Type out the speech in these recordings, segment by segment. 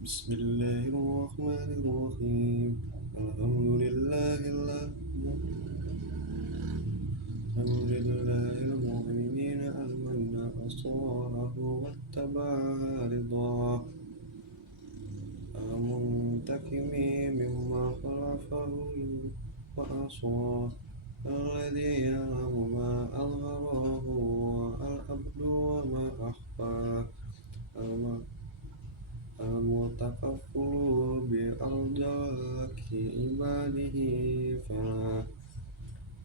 Bismillahirrahmanirrahim. Alhamdulillahil mu'minina al-manna asarahu wattaba'a ridha al-muntakimi mimma khalafahu wa aswa alladhi ya'lamu ma azharahu wa al-abdu wa ma akhfa al-mutakaffulu bi al-jalaki ibadihi fala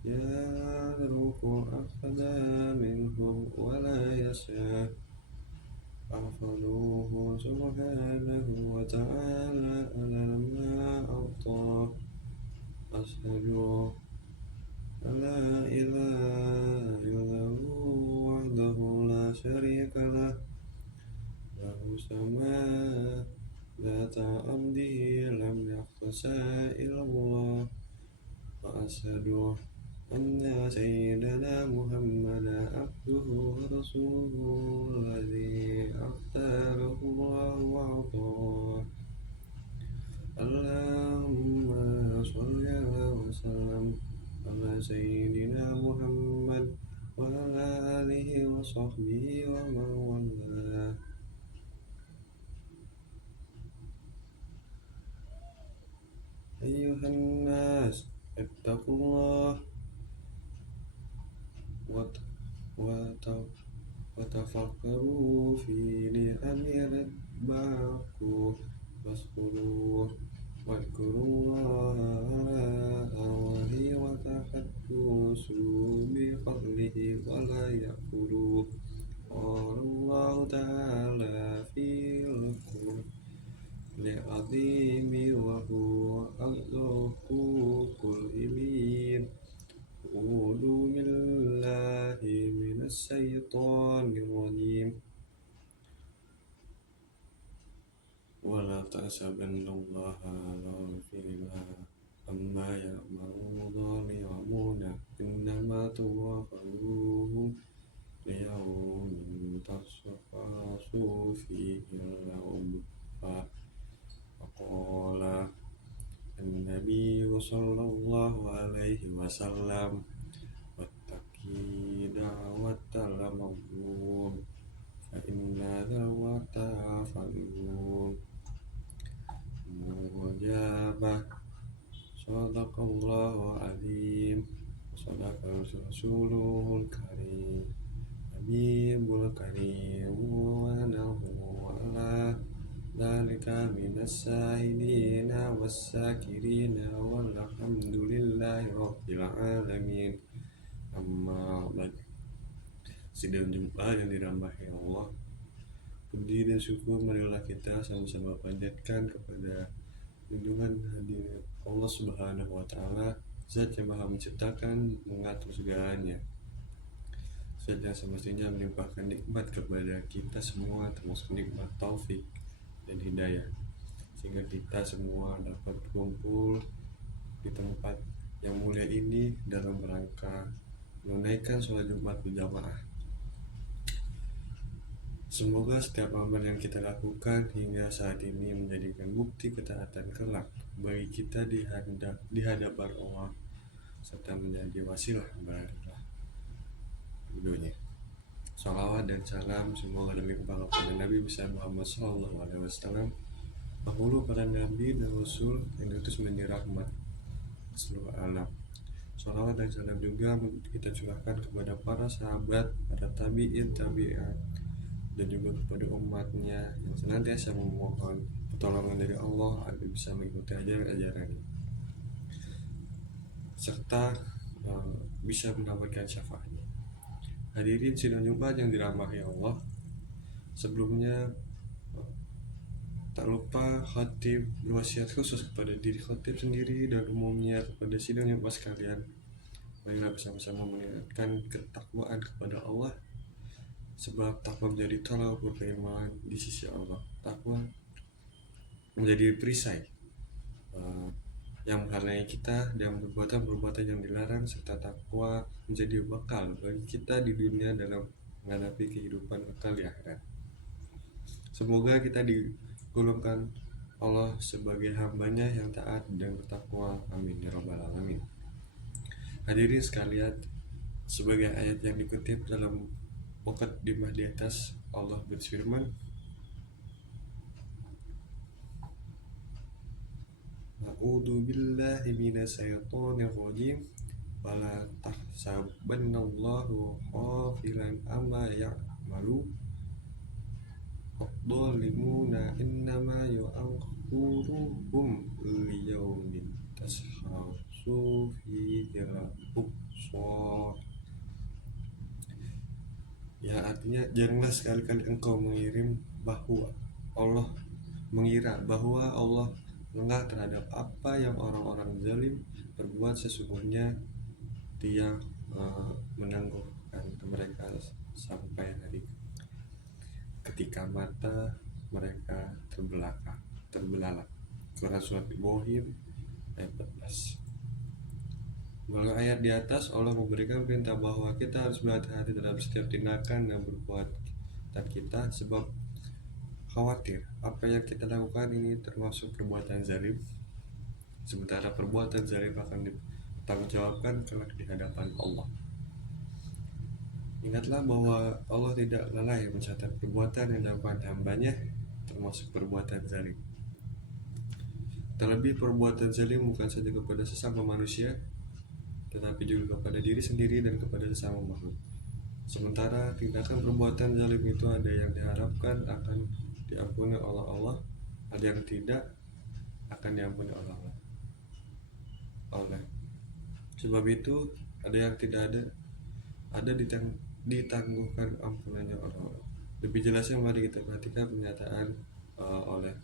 yadruku ahada minhum wa la yasya afaluhu subhanahu wa ta'ala ala ma a'ta ashhadu an la ilaha illahu wahdahu la syarika lah lahu sama data amdihi lam yakhsa illallah wa asyhadu anna sayyidana muhammadan abduhu wa rasuluhu alladhi akhtarahu Allahu wa ata'ah. Allahumma sholli wa sallam ala sayyidina Muhammad wa ala alihi wa sahbihi wa man wala. Ayyuhan nas ittaqullah wa tafakkaru fi ni'amihi waskuruh wadkurullaha ala awahi wa tahaddusu bi fadlihi wa la yakfuru Allah ta'ala fil li'azimi wa huwa al-ghafurul ilim. A'udzu billahi minas syaitonir rajim. Wala tahsabannallaha ghafila amma ya'malu dhalimuna innama tuwafawna liyawmin tashkhasu fihi al-anfus. Faqala an-nabiy sallallahu alaihi wasallam wattaqi da'watal mazlum fa inna da'wataha fadlun mujabah. Sadaqallahu azim. Sadaqal rasulul karim habibul karim wa nahu ala dzalika minas syahidina was-syakirina walhamdulillahi rabbil alamin. Amma ba'd. Sidang Jumat yang dirahmati Allah, puji dan syukur marilah kita sama-sama panjatkan kepada junjungan hadirat Allah Subhanahu wa taala, Zat yang Maha menciptakan, mengatur segalanya, Zat yang semestinya melimpahkan nikmat kepada kita semua, termasuk nikmat taufik dan hidayah, sehingga kita semua dapat berkumpul di tempat yang mulia ini dalam rangka menunaikan sholat Jumat berjamaah. Semoga setiap amal yang kita lakukan hingga saat ini menjadikan bukti ketaatan kelak bagi kita di hadapan Allah, serta menjadi wasilah barakah ridhonya. Salawat dan salam semoga terlimpah kepada Nabi besar Muhammad SAW, penghulu para nabi dan rasul yang diutus menjadi rahmat seluruh alam. Salawat dan salam juga kita curahkan kepada para sahabat, para tabi'in, dan juga kepada umatnya yang senantiasa memohon pertolongan dari Allah agar bisa mengikuti ajaran-ajarannya, serta bisa mendapatkan syafaatnya. Hadirin sidang Jumat yang dirahmati Allah, sebelumnya tak lupa khatib berwasiat khusus kepada diri khatib sendiri dan umumnya kepada sidang Jumat sekalian. Marilah bersama-sama mengingatkan ketakwaan kepada Allah, sebab takwa menjadi tolak ukur keimanan di sisi Allah. Takwa menjadi perisai yang menghalangi kita dan perbuatan-perbuatan yang dilarang, serta takwa menjadi bekal bagi kita di dunia dalam menghadapi kehidupan kekal di akhirat. Semoga kita golongkan Allah sebagai hambanya yang taat dan bertakwa. Amin ya rabbal alamin. Hadirin sekalian, sebagai ayat yang dikutip dalam muqaddimah di atas, Allah berfirman, A'udzu billahi minasyaitonir rajim. Wala tahsabanallahu ghafilan amma ya'malu adh-dhalimuna innama yu'akhiruhum liyaumin tashkhasu fihi al-absar. Ya, artinya janganlah sekali-kali engkau mengira bahwa Allah lengah terhadap apa yang orang-orang zalim berbuat. Sesungguhnya Dia menangguhkan mereka sampai hari ketika mata mereka terbelalak. Quran surat Ibrahim ayat 14. Melalui ayat di atas, Allah memberikan perintah bahwa kita harus berhati-hati dalam setiap tindakan dan berbuat dan kita, sebab khawatir apa yang kita lakukan ini termasuk perbuatan zalim, sementara perbuatan zalim akan dipertanggungjawabkan kelak di hadapan Allah. Ingatlah bahwa Allah tidak lalai mencatat perbuatan yang dilakukan hambanya, termasuk perbuatan zalim. Terlebih perbuatan zalim bukan saja kepada sesama manusia, tetapi juga kepada diri sendiri dan kepada sesama makhluk. Sementara tindakan perbuatan zalim itu ada yang diharapkan akan diampuni oleh Allah, ada yang tidak akan diampuni oleh Allah. Sebab itu ada yang tidak ada ditangguhkan ampunannya oleh Allah. Lebih jelasnya mari kita perhatikan pernyataan oleh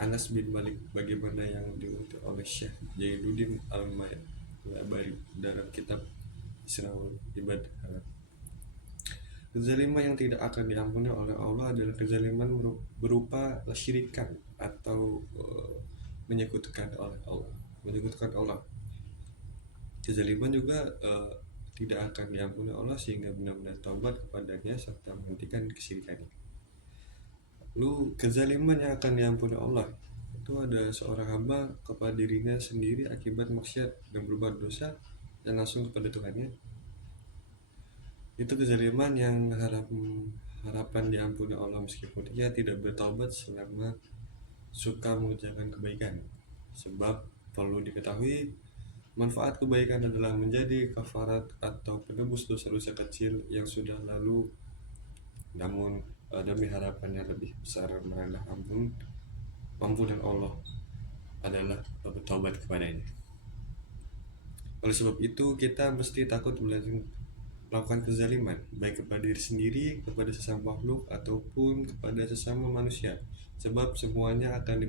Anas bin Malik bagaimana yang diutip oleh Syekh Jainuddin Al-Mabari dalam kitab Ismaul Ibadah. Kezaliman yang tidak akan diampuni oleh Allah adalah kezaliman berupa syirikan atau menyekutukan Allah. Kezaliman juga tidak akan diampuni Allah sehingga benar-benar taubat kepadanya serta menghentikan kesyirikannya. Lalu kezaliman yang akan diampuni Allah itu ada seorang hamba kepada dirinya sendiri akibat maksiat dan berbuat dosa dan langsung kepada Tuhannya. Itu kezaliman yang harapan diampuni Allah meskipun ia tidak bertaubat selama suka mengerjakan kebaikan. Sebab perlu diketahui, manfaat kebaikan adalah menjadi kafarat atau penebus dosa-dosa kecil yang sudah lalu, namun demi harapan yang lebih besar meraih ampunan Allah adalah bertobat kepadanya. Oleh sebab itu kita mesti takut melakukan kezaliman, baik kepada diri sendiri, kepada sesama makhluk, ataupun kepada sesama manusia. Sebab semuanya akan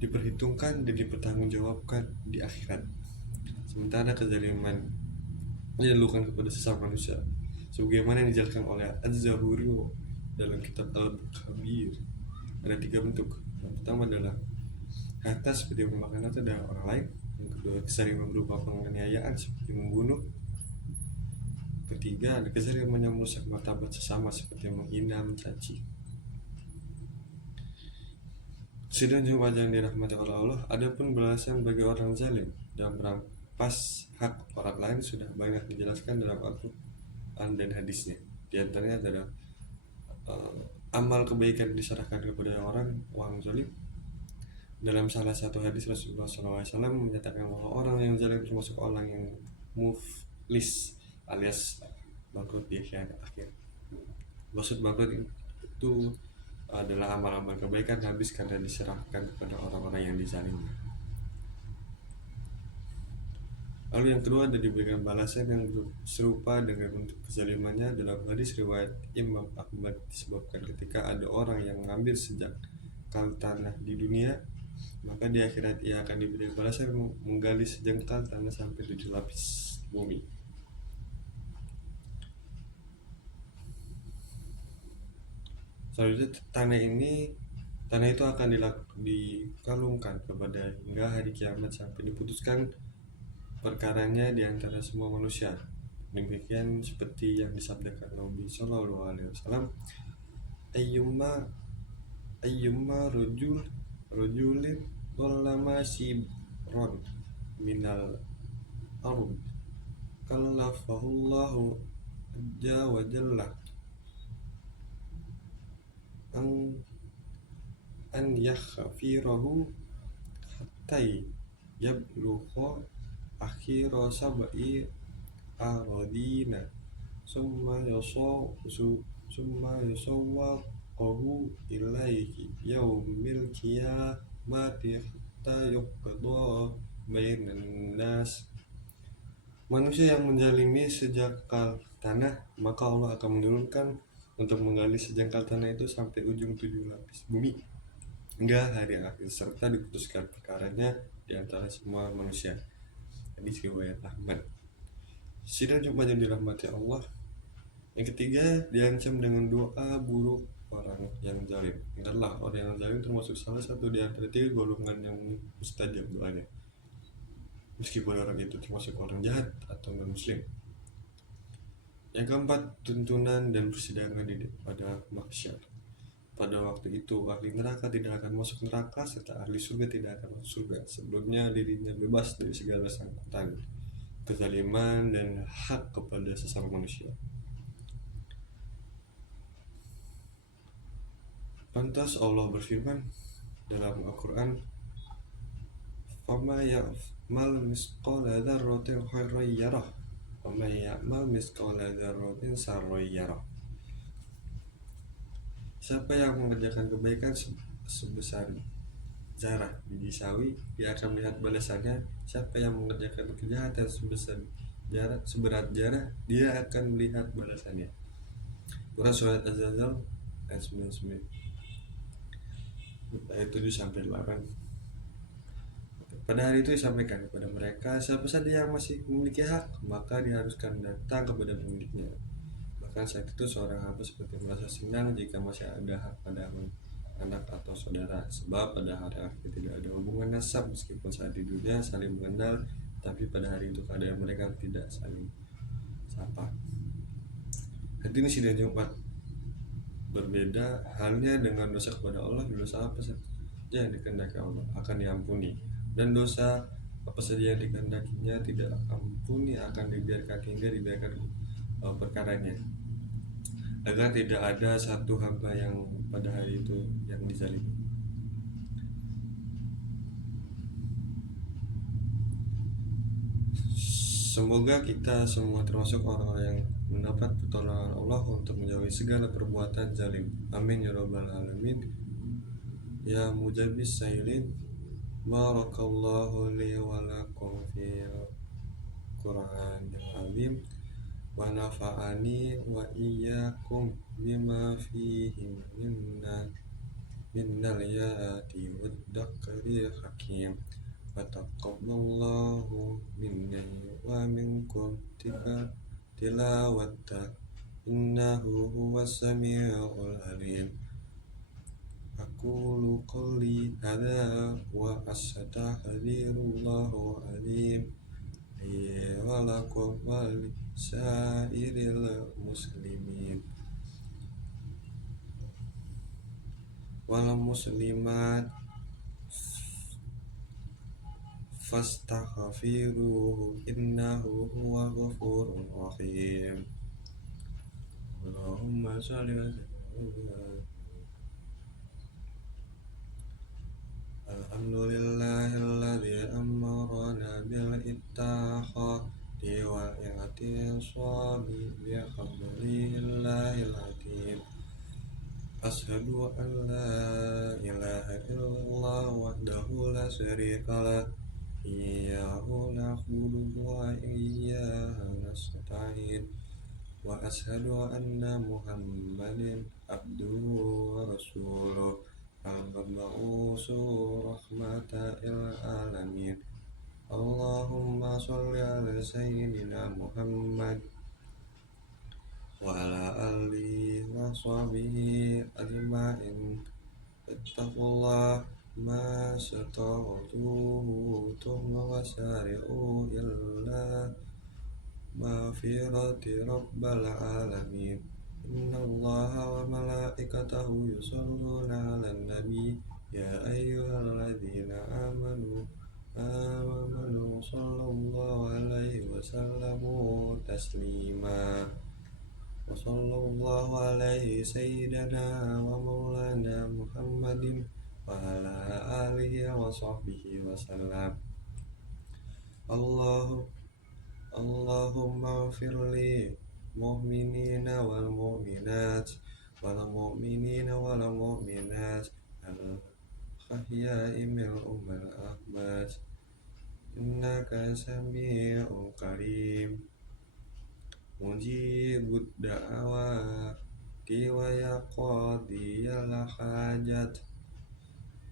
diperhitungkan dan dipertanggungjawabkan di akhirat. Sementara kezaliman yang dilakukan kepada sesama manusia, sebagaimana yang dijelaskan oleh Az-Zuhri dalam kitab Al-Kabir, ada 3 bentuk. Yang pertama adalah harta seperti memakan harta dari orang lain. Yang kedua, kezaliman berupa penganiayaan seperti membunuh. Ketiga, ada kezaliman yang merusak martabat sesama seperti menghina, mencaci. Sidang jemaah yang dirahmati oleh Allah, adapun balasan bagi orang zalim dan merampas hak orang lain sudah banyak dijelaskan dalam Al-Quran dan hadisnya. Di antaranya adalah amal kebaikan diserahkan kepada orang zalim. Dalam salah satu hadis Rasulullah SAW menyatakan bahwa orang yang zalim termasuk orang yang muflis alias bangkrut di akhirat akhir. Maksud bangkrut itu adalah amal-amal kebaikan habis karena diserahkan kepada orang-orang yang dizalimi. Lalu yang kedua ada diberikan balasan yang serupa dengan bentuk kezalimannya. Dalam hadis riwayat Imam Ahmad disebutkan ketika ada orang yang mengambil sejengkal tanah di dunia, maka di akhirat ia akan diberi balasan menggali sejengkal tanah sampai 7 lapis bumi. Selanjutnya tanah itu akan dikalungkan kepada hingga hari kiamat sampai diputuskan perkaranya di antara semua manusia. Demikian seperti yang disabdakan Nabi Sallallahu Alaihi Wasallam, ayyumma rajulin dhallama shibran minal ard kallafahullahu azza wa jalla an yaghfirahu hatta yablugha akhira sab'i aradina summa yusawwaqahu ilaihi yaumil qiyamati hatta yuqda bainan nas. Manusia yang menjalimi sejengkal tanah, maka Allah akan menurunkan untuk menggali sejengkal tanah itu sampai ujung 7 lapis bumi hingga hari akhir, serta diputuskan perkaranya di antara semua manusia. Hadis riwayat Ahmad. Sidang Jumat yang dirahmati Allah. Yang ketiga, diancam dengan doa buruk orang yang zalim. Ingatlah, orang yang zalim termasuk salah satu di antara 3 golongan yang mustajab doanya, meskipun orang itu termasuk orang jahat atau non-muslim. Yang keempat, tuntunan dan persidangan pada mahsyar. Pada waktu itu, ahli neraka tidak akan masuk neraka, serta ahli surga tidak akan masuk surga. Sebelumnya dirinya bebas dari segala sangkutan kezaliman dan hak kepada sesama manusia. Pantas Allah berfirman dalam Al-Quran, "Fama ya'mal misqala dzarratin khairan yarah, wa may ya'mal misqala dzarratin syarran yarah." Siapa yang mengerjakan kebaikan sebesar zarah biji sawi, dia akan melihat balasannya. Siapa yang mengerjakan kejahatan seberat zarah, dia akan melihat balasannya. Surah Surat Az-Zalzal ayat 99 ayat 7 sampai 8. Pada hari itu disampaikan kepada mereka, siapa saja yang masih memiliki hak, maka diharuskan datang kepada pemiliknya. Bahkan saat itu seorang hamba seperti merasa senang jika masih ada hak pada anak atau saudara, sebab pada hari akhir tidak ada hubungan nasab, meskipun saat di dunia saling mengenal, tapi pada hari itu keadaan mereka tidak saling sapa. Hadirin sidang Jumat, berbeda halnya dengan dosa kepada Allah. Dosa apa saja yang dikehendaki Allah akan diampuni, dan dosa apa saja yang dikehendakinya tidak ampuni akan dibiarkan hingga dibiarkan perkaranya, agar tidak ada satu hamba yang pada hari itu yang dizalimi. Semoga kita semua termasuk orang-orang yang mendapat pertolongan Allah untuk menjauhi segala perbuatan zalim. Amin ya rabbal alamin. Ya mujabis sailin, barakallahu li wa lakum fi Qur'anil azim, wa nafa'ani wa iyyakum bima fihi minnal ayati wad dzikril hakim. Wa taqabbalallahu minni wa minkum tilawata innahu huwas samiul alim. Aqulu qawli hadza wa astaghfirullahu alim li wa lakum wa lisairil muslimin wal muslimat fastaghfiruhu innahu huwal ghafurur rahim. Allahumma shalli ala Alhamdulillahilladzi amarana bil ittaqati wal i'tisami bi hablillahil azim. Asyhadu an la ilaha illallah wahdahu la syarika lah, iyyahu na'budu wa iyyahu nasta'in. Wa asyhadu anna Muhammadan abduhu wa rasuluh al-mab'usu rahmatan lil alamin. Allahumma sholli ala sayyidina Muhammad wa ala alihi wa sahbihi ajma'in. Ittaqullah ma sata'tum wa sari'u illa maghfirati rabbil alamin. Innallaha wa malaikatahu yusholluna 'alan nabi ya ayyuhalladzina amanu sallallahu alaihi wasallamu taslima. Wa sallallahu alaihi sayyidina wa maulana Muhammadin wa ala alihi wa sahbihi wasallam. Allahumma firli mu'minina wal mu'minat wal mu'minina wal mu'minat al ahya'i minhum wal amwat innaka sami'un karim mujibud da'awati wa yaqdiyal hajat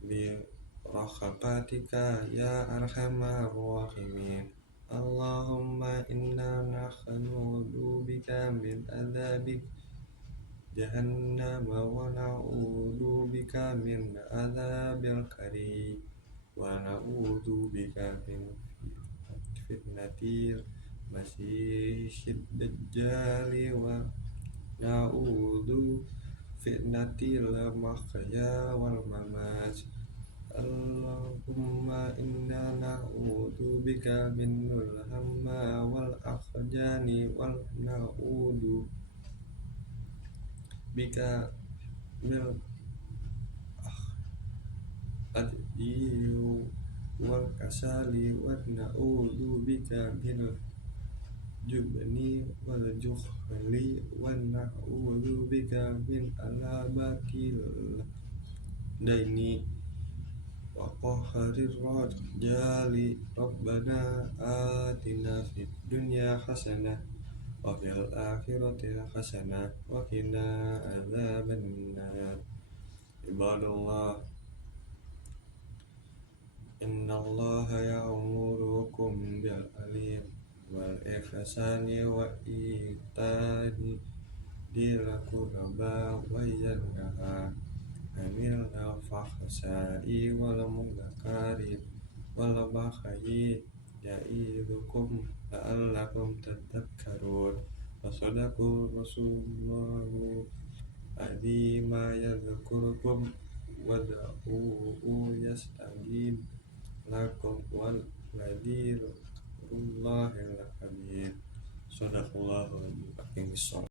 bi rahmatika ya arhamar rahimin. Allahumma inna na'udzu bika min adzabik jahannam wa na'udzu bika min adzabil qabr wa na'udzu bika min fitnatil masiihid dajjal wa na'udzu fitnatil mahya wal mamat. Allahumma inna na'udzu bika minal hamma wal ahzani wa na'udzu bika min adyi wal kasali wa na'udzu bika min jubni wal juhli wa na'udzu bika min alabatil daini wa qahrir rajali. Rabbana atina fid dunya hasanah wa fil akhirati hasanah wa qina adzabannar. Ibadallah, innallaha ya'murukum bil adli wal ihsani wa ita'i dzil qurba wa yanha 'anil fahsya'i wal munkari wal baghi ya'idzukum la'allakum tadhakkarun. Wa shadaqa rasulullahu alladzi ma yadhkurukum wad'uhu yastajib lakum wal ladzi rullahil kabir. Shadaqallahu